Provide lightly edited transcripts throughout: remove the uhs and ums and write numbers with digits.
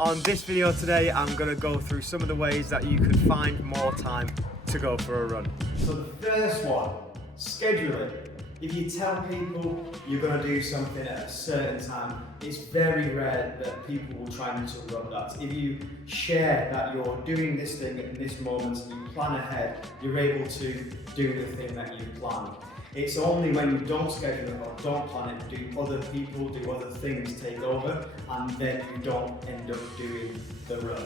On this video today, I'm going to go through some of the ways that you could find more time to go for a run. So the first one, schedule it. If you tell people you're going to do something at a certain time, it's very rare that people will try and interrupt that. If you share that you're doing this thing at this moment and you plan ahead, you're able to do the thing that you plan. It's only when you don't schedule it or don't plan it, do other people, do other things take over, and then you don't end up doing the run.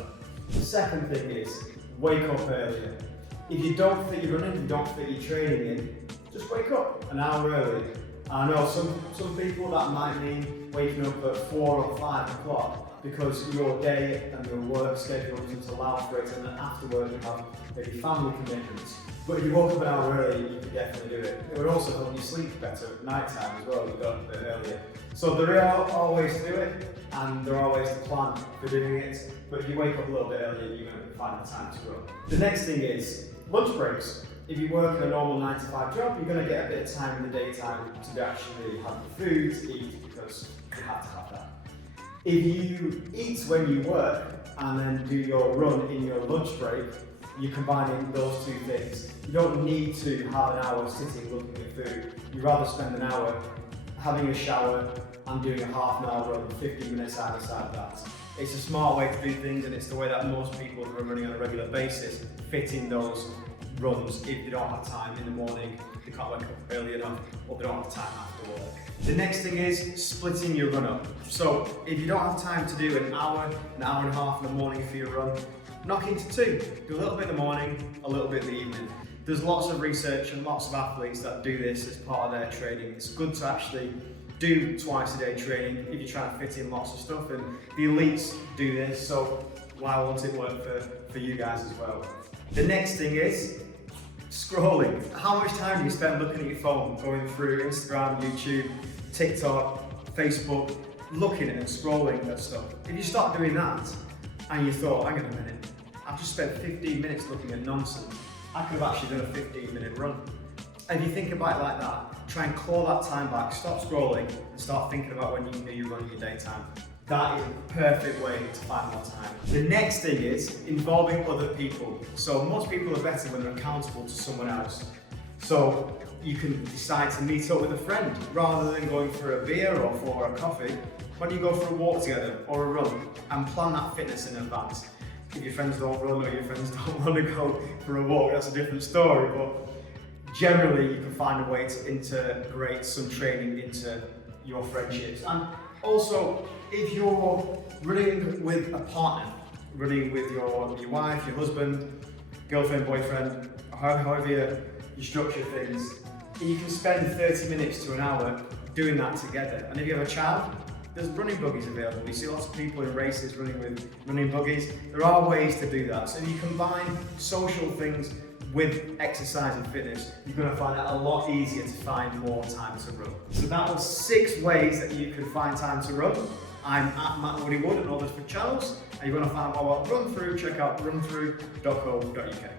The second thing is, wake up earlier. If you don't fit your running, you don't fit your training in, just wake up an hour early. I know some people that might mean waking up at 4 or 5 o'clock because your day and your work schedule doesn't allow for it, and then afterwards you have maybe family commitments. But if you woke up an hour early, you can definitely do it. It would also help you sleep better at night time as well, if you got up a bit earlier. So there are ways to do it, and there are ways to plan for doing it. But if you wake up a little bit earlier, you're going to find the time to run. The next thing is lunch breaks. If you work in a normal 9 to 5 job, you're going to get a bit of time in the daytime to actually have the food to eat, because you have to have that. If you eat when you work and then do your run in your lunch break, you're combining those two things. You don't need to have an hour sitting looking at food. You'd rather spend an hour having a shower and doing a half an hour run, 15 minutes either side of that. It's a smart way to do things, and it's the way that most people who are running on a regular basis fit in those runs if they don't have time in the morning, they can't wake up early enough, or they don't have time after work. The next thing is splitting your run up. So if you don't have time to do an hour and a half in the morning for your run, knock into 2. Do a little bit in the morning, a little bit in the evening. There's lots of research and lots of athletes that do this as part of their training. It's good to actually do twice a day training if you're trying to fit in lots of stuff, and the elites do this, so why won't it work for you guys as well? The next thing is scrolling. How much time do you spend looking at your phone, going through Instagram, YouTube, TikTok, Facebook, looking at and scrolling at stuff? If you start doing that and you thought, hang on a minute, I've just spent 15 minutes looking at nonsense, I could have actually done a 15-minute run. And if you think about it like that, try and claw that time back, stop scrolling and start thinking about when you can do your run in your daytime. That is a perfect way to find more time. The next thing is involving other people. So most people are better when they're accountable to someone else. So you can decide to meet up with a friend rather than going for a beer or for a coffee. Why don't you go for a walk together or a run and plan that fitness in advance? If your friends don't run or your friends don't want to go for a walk, that's a different story. But generally, you can find a way to integrate some training into your friendships. And also, if you're running with a partner, running with your wife, your husband, girlfriend, boyfriend, however you structure things, you can spend 30 minutes to an hour doing that together. And if you have a child, there's running buggies available. You see lots of people in races running with running buggies. There are ways to do that. So if you combine social things with exercise and fitness, you're going to find it a lot easier to find more time to run. So that was 6 ways that you can find time to run. I'm at Matt Woody Wood on all the channels, and you're going to find out more about Run Through, check out runthrough.co.uk.